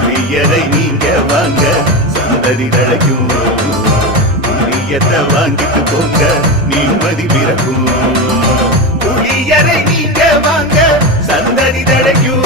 புளியரை நீங்க வாங்க. சந்ததி தழைக்கும் புளியத்தை வாங்கிட்டு போங்க. நிம்மதி பிறக்கும். புளியரை நீங்க வாங்க. சந்ததி தழைக்கும்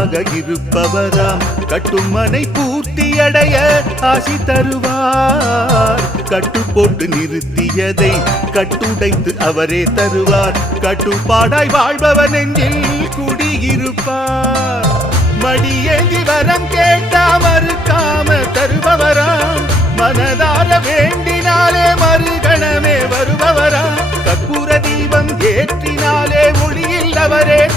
காவலாக இருப்பவராம். கட்டுமனை பூர்த்தியடைய ஆசி தருவார். கட்டு போட்டு நிறுத்தியதை கட்டுடைத்து அவரே தருவார். கட்டுப்பாடாய் வாழ்பவன் நெஞ்சில் குடியிருப்பார். மடியேந்தி வரம் கேட்டா மறுக்காம தருபவராம். மனதார வேண்டினாலே மறுகணமே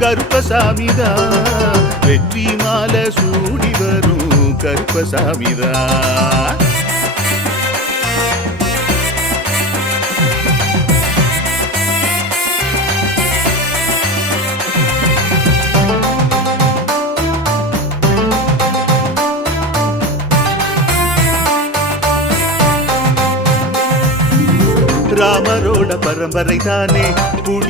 கருப்பசாமிதான் வெற்றி மாலை சூடி வரும் கருப்பசாமிதான் ராமரோட பரம்பரை தானே புடி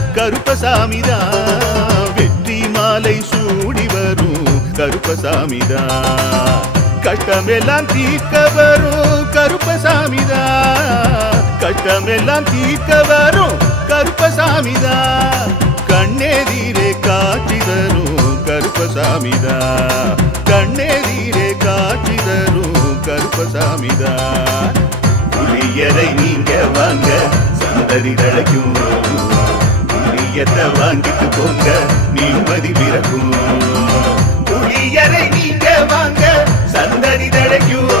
கருப்பசாமிதான் வெற்றி மாலை சூடி வரும் கருப்பசாமிதான் கஷ்டமெல்லாம் தீர்க்க வரும் கருப்பசாமிதான் கஷ்டமெல்லாம் தீர்க்க வரும் கருப்பசாமிதான் கண்ணெதிரே காட்சி தரும் கருப்பசாமிதான் கண்ணெதிரே காட்சி தரும் கருப்பசாமிதான் புளியரை நீங்க வாங்க சந்ததி கிடைக்கும் புளியத்தை வாங்கிட்டு போங்க. நிம்மதி பிறக்கும். புளியரை நீங்க வாங்க. சந்ததி தழைக்கும்.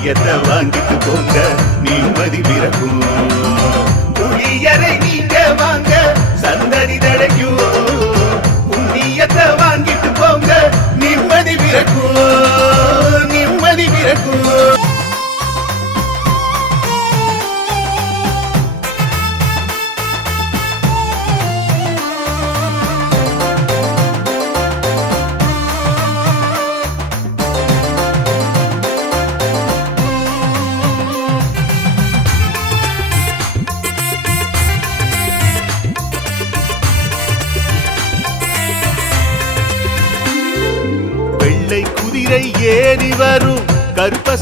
புளியத்தை வாங்கிட்டு போங்க. நிம்மதி பிறக்கும். புளியரை நீங்க வாங்க. சந்ததி தழைக்கும்.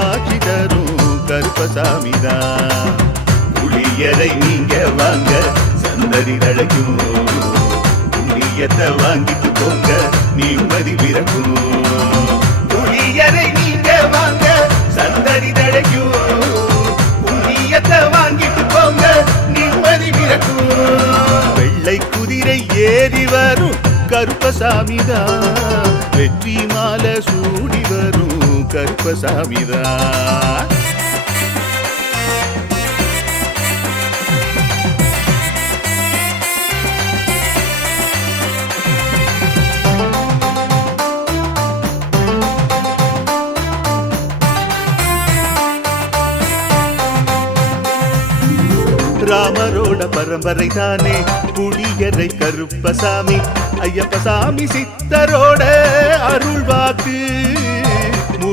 காட்சி தரும் கருப்பசாமிதான் புளியரை நீங்க வாங்க சந்ததி தழைக்கும் புளியத்தை வாங்கிட்டு போங்க நிம்மதி பிறக்கும். புளியரை நீங்க வாங்க சந்ததி தழைக்கும் புண்ணியத்தை வாங்கிட்டு போங்க நிம்மதி பிறக்கும். வெள்ளை குதிரை ஏறி வரும் கருப்பசாமிதா. வெற்றி மாலை சூடி வரும். கருப்பசாமிதான் ராமரோட பரம்பரை தானே புளியரை கருப்பசாமி ஐயப்பசாமி சித்தரோட அருள் வாக்கு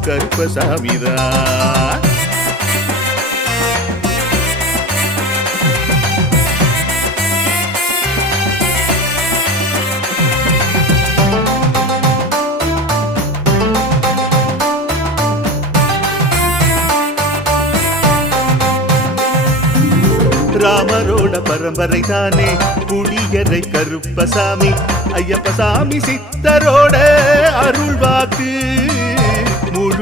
கருப்பசாமிதான் ராமரோட பரம்பரை தானே புளியரை கருப்பசாமி ஐயப்பசாமி சித்தரோட அருள் வாக்கு